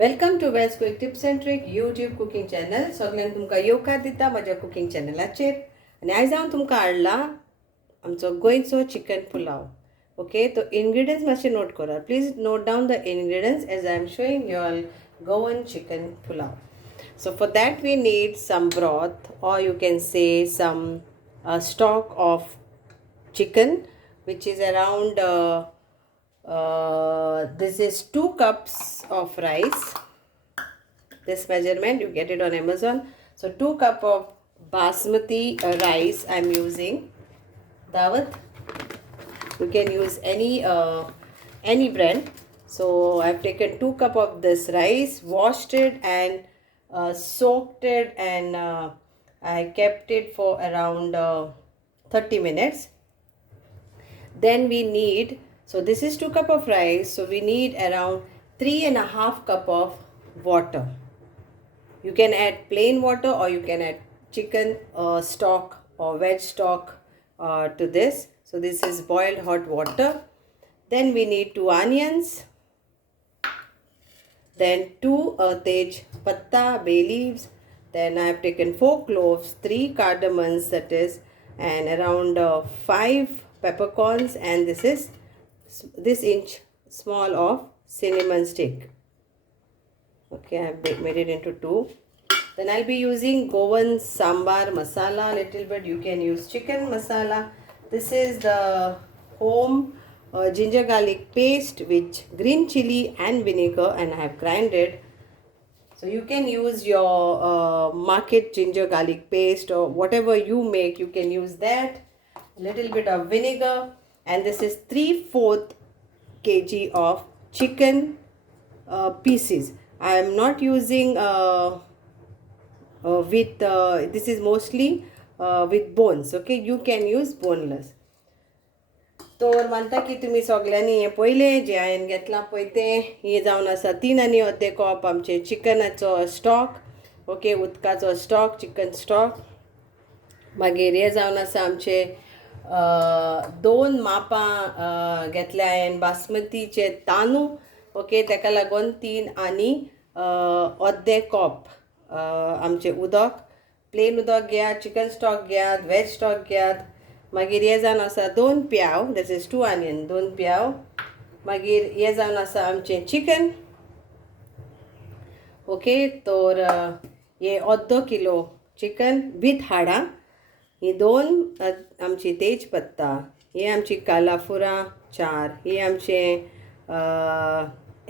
Welcome to Wells quick tips and trick YouTube cooking channel. सगळ्यांक तुमकां येवकार दिता म्हज्या कुकिंग चॅनलाचेर. आनी आयज हांव तुमकां हाडला आमचो गोंयचो चिकन पुलाव. ओके, तो इंग्रेडियंट्स मातशे नोट करा. Please note down the ingredients as I am showing you all Goan chicken pulao. So for that we need some broth, or you can say some stock of chicken, which is around this is 2 cups of rice. This measurement you get it on Amazon. So 2 cup of basmati rice I'm using. Dawat, you can use any brand. So I've taken 2 cup of this rice, washed it and soaked it, and I kept it for around 30 minutes. Then we need, so this is 2 cup of rice, so we need around 3.5 cup of water. You can add plain water or you can add chicken stock or veg stock to this. So this is boiled hot water. Then we need 2 onions. Then 2 tej patta, bay leaves. Then I have taken 4 cloves, 3 cardamoms, that is, and around 5 peppercorns, and this is this inch small of cinnamon stick. Okay, I have made it into 2. Then I'll be using Goan sambar masala little bit. You can use chicken masala. This is the home ginger garlic paste with green chili and vinegar, and I have grinded. So you can use your market ginger garlic paste or whatever you make, you can use that. A little bit of vinegar, and this is 3/4 kg of chicken pieces. I am not using this is mostly with bones. Okay, you can use boneless. तर म्हणटा की तुमी सगळ्यांनी हे पयले जे हांवें घेतलां पळय तें हे जावन आसा 3 आनी अर्दे कप आमचे चिकनाचो स्टॉक. ओके, उदकाचो स्टॉक, चिकन स्टॉक. मागीर हे जावन आसा आमचे 2 मापां घेतले हांवें बासमतीचे तांदूळ. ओके, ताका लागून 3 आनी अर्दे कप आमचे उदक. प्लेन उदक घेयात, चिकन स्टॉक घेयात, वेज स्टॉक घेयात. मागीर हे जावन आसा 2 प्याव, दॅट इज 2 ऑनियन, 2 प्याव. मागीर हे जावन आसा आमचें चिकन. ओके, तर हे अर्दो किलो चिकन विथ हाडां. ही 2 आमची तेज पत्ता, ही आमची कालाफुरां 4, ही आमचे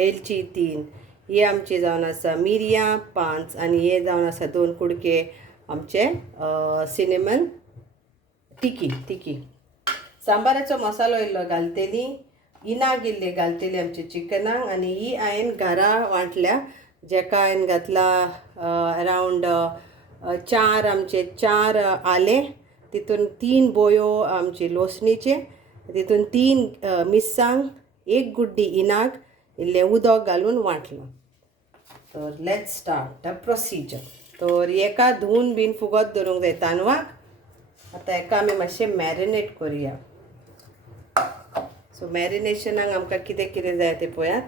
एलची 3, ही आमची जावन आसा मिरयां 5, आनी हे जावन आसा 2 कुडके आमचे सिनेमन तिकी. सांबाराचो मसालो इल्लो घालतली, इनाक इल्ले घालतली आमच्या चिकनाक. आनी ही हांवें घरा वांटल्या, जेका हांवें घातला अरावंड 4 आले, तितून 3 बोयो आमचे लोसणीचे, तितून 3 मिरसांग, 1 गुड्डी इनाक, इल्लें उदक घालून वांटलो. तर लेट्स स्टार्ट द प्रोसिजर. तर एका धुवन बीन फुगत दवरूंक जाय तांदळाक. आतां हेका आमी मातशें मॅरिनेट करुया. सो मॅरिनेशनाक आमकां कितें कितें जाय तें पळयात.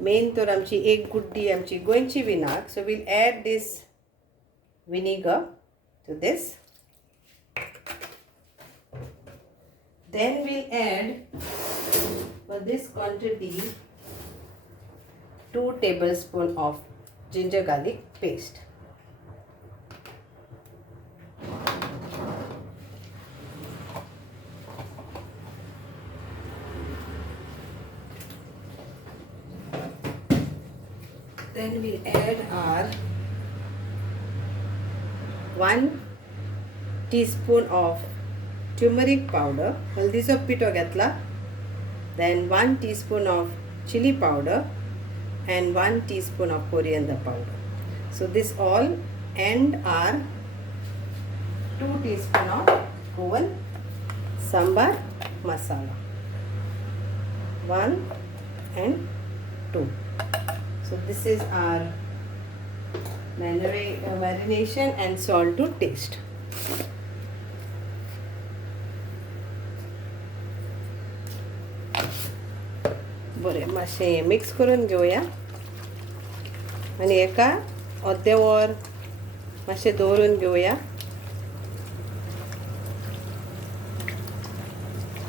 मेन तर आमची 1 गुड्डी आमची गोंयची विनाक. So we'll add this vinegar to this. Then we'll add for this quantity 2 tablespoons of ginger garlic paste. Then we'll add our 1 teaspoon of turmeric powder. हल्दीचो पिठो घेतला. Then 1 teaspoon of chili powder and 1 teaspoon of coriander powder. So this all, and our 2 teaspoon of Goan sambar masala. 1 and 2. So this is our marination, and salt to taste. बरें मातशें mix करून घेवया. आनी एका अर्दे वर मातशें दवरून घेवया.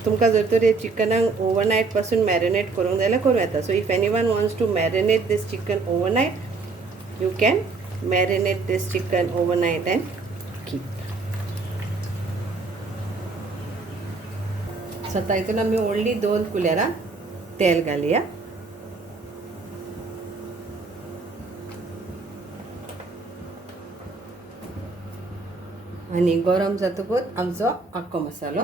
तुमकां जर तर हे चिकनाक ओवरनायट पासून मॅरिनेट करूंक जाल्यार करूं येता. So if anyone wants to marinate this chicken overnight, you can marinate this chicken overnight and keep. So आतां हितून आमी ओन्ली 2 कुलेरां तेल घालया. आनी गरम जातकूच आमचो आख्खो मसालो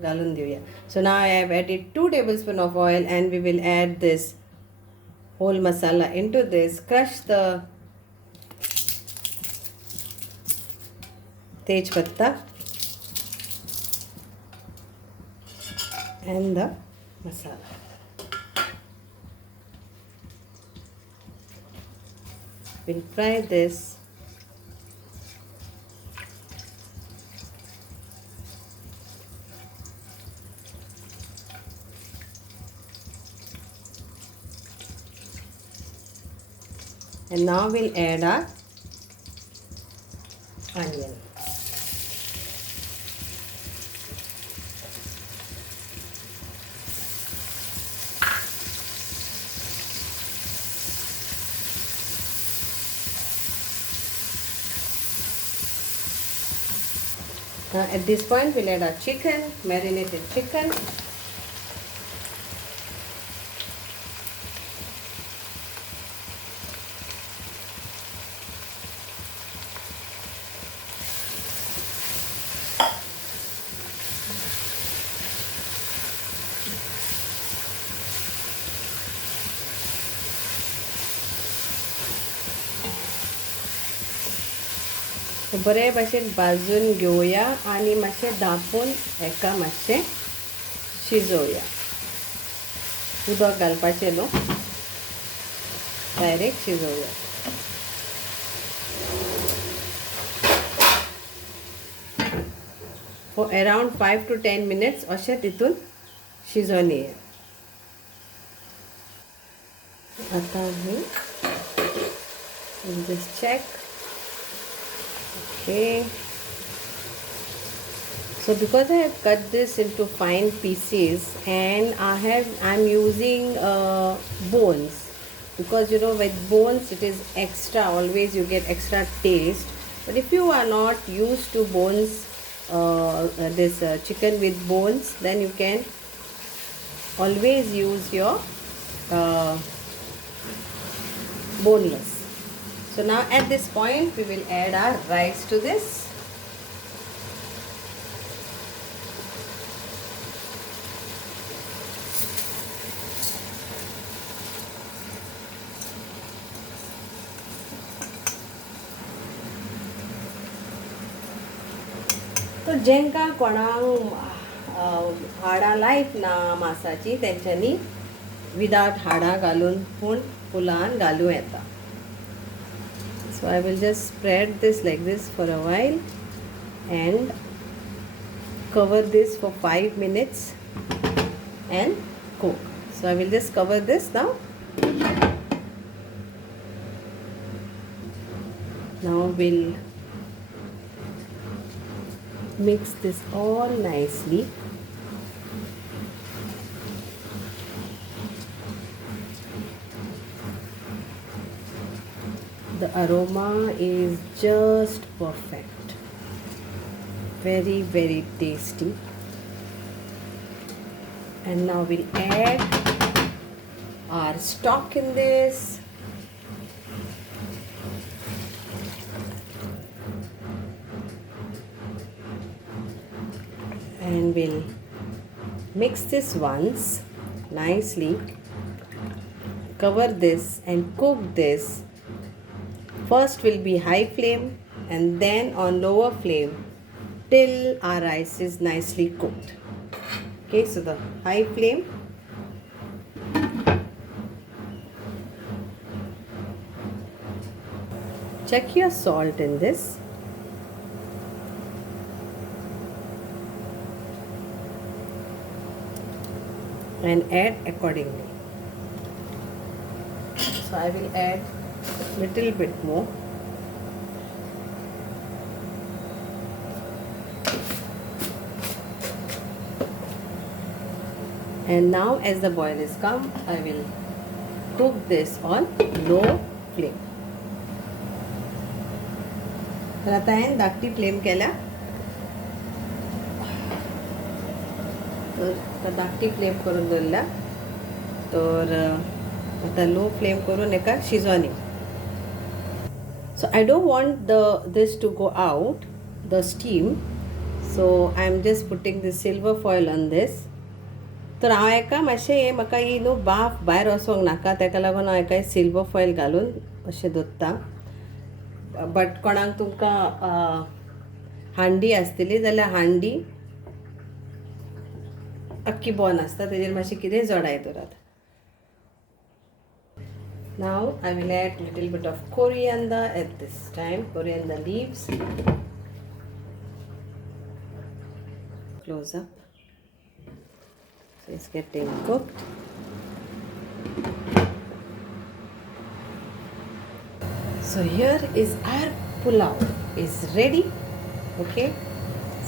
घालून दिवया. So now I have added 2 tablespoon of oil and we will add this whole masala into this. Crush the tej patta and the masala. We'll fry this. And now we'll add our onion. Now at this point we'll add our chicken, marinated chicken. बरे भाशेन भाजून घेवया आनी मातशें धांपून हेका मातशें शिजोवया. उदक घालपाचें न्हू, डायरेक्ट शिजोवया. फॉर अराउंड 5 to 10 minutes अशें तितून शिजोवन येया. आतां आमी just check. Okay, so because I have cut this into fine pieces and I'm using bones, because you know with bones it is extra, always you get extra taste. But if you are not used to bones, this chicken with bones, then you can always use your boneless. So now at this point we will add our rice to this. तो जेंका कोणाक हाडां लायक ना मांसाची तेंच्यांनी without हाडां घालून पूण पुलावान घालूं येता. So I will just spread this like this for a while and cover this for 5 minutes and cook. So I will just cover this now. Now we'll mix this all nicely. The aroma is just perfect, very very tasty. And now we'll add our stock in this. And we'll mix this once nicely, cover this and cook this. First will be high flame and then on lower flame till our rice is nicely cooked. Okay, so the high flame, check your salt in this. And add accordingly. So I will add little bit more. And now as the boil is come, I will cook this on low flame. तर आता हांवें धाकटी flame केल्या. तर आता धाकटी flame करून दवरल्या. तर आता लो फ्लेम करून एका शिजोवनी. So I don't want this to go out, the steam. So I am just putting the silver foil on this. तर हांव एका मातशें हें म्हाका ही न्हू बाफ भायर वचोंक नाका, ताका लागून हांव एका सिल्वर फॉयल घालून अशें दवरता. बट कोणाक तुमकां हांडी आसतली जाल्यार हांडी अख्खी बंद आसता, तेजेर मातशें कितें जोडाय दवरात. Now I will add little bit of coriander at this time, coriander leaves. Close up. So it's getting cooked. So here is our pulao is ready. Okay,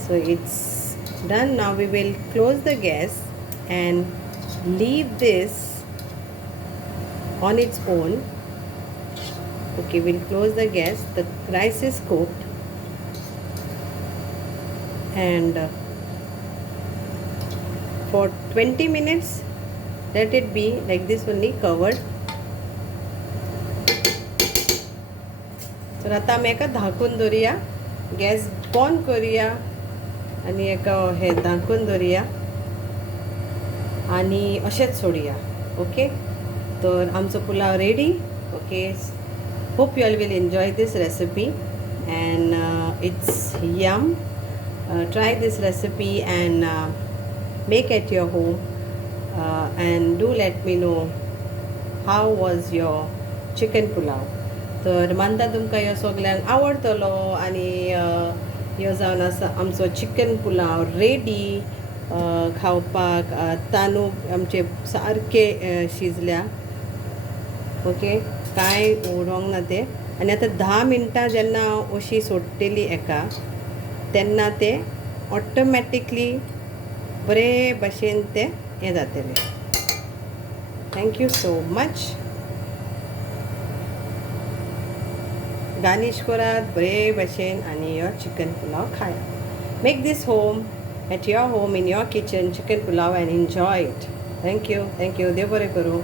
so it's done. Now we will close the gas and leave this on its own. Okay, we'll close the gas. The rice is cooked, and for 20 minutes let it be like this only, covered. तर आता आमी एका धाकून दवरुया, gas बंद करुया आनी एका हे धाकून दवरुया आनी अशेंच सोडुया. ओके, तर आमचो pulao ready. Okay, hope you all will enjoy this recipe and it's yum. Try this recipe and make at your home and do let me know how was your chicken pulao. तर मानता तुमकां ह्यो सगल्यांक आवडटलो आनी ह्यो जावन आसा आमचो चिकन पुलाव रेडी खावपाक. तांदूळ आमचे सारके शिजल्या. ओके, कांय उडोंक ना ते. आनी आतां 10 मिनटां जेन्ना अशी सोडटली एका, तेन्ना ते ऑटोमॅटिकली बरे भाशेन ते हें जातले. Thank you so much. गार्निश करात बरे भाशेन आनी ह्यो चिकन पुलाव खायात. Make this home at your home in your kitchen chicken pulao and enjoy it. Thank you. देव बरें करूं.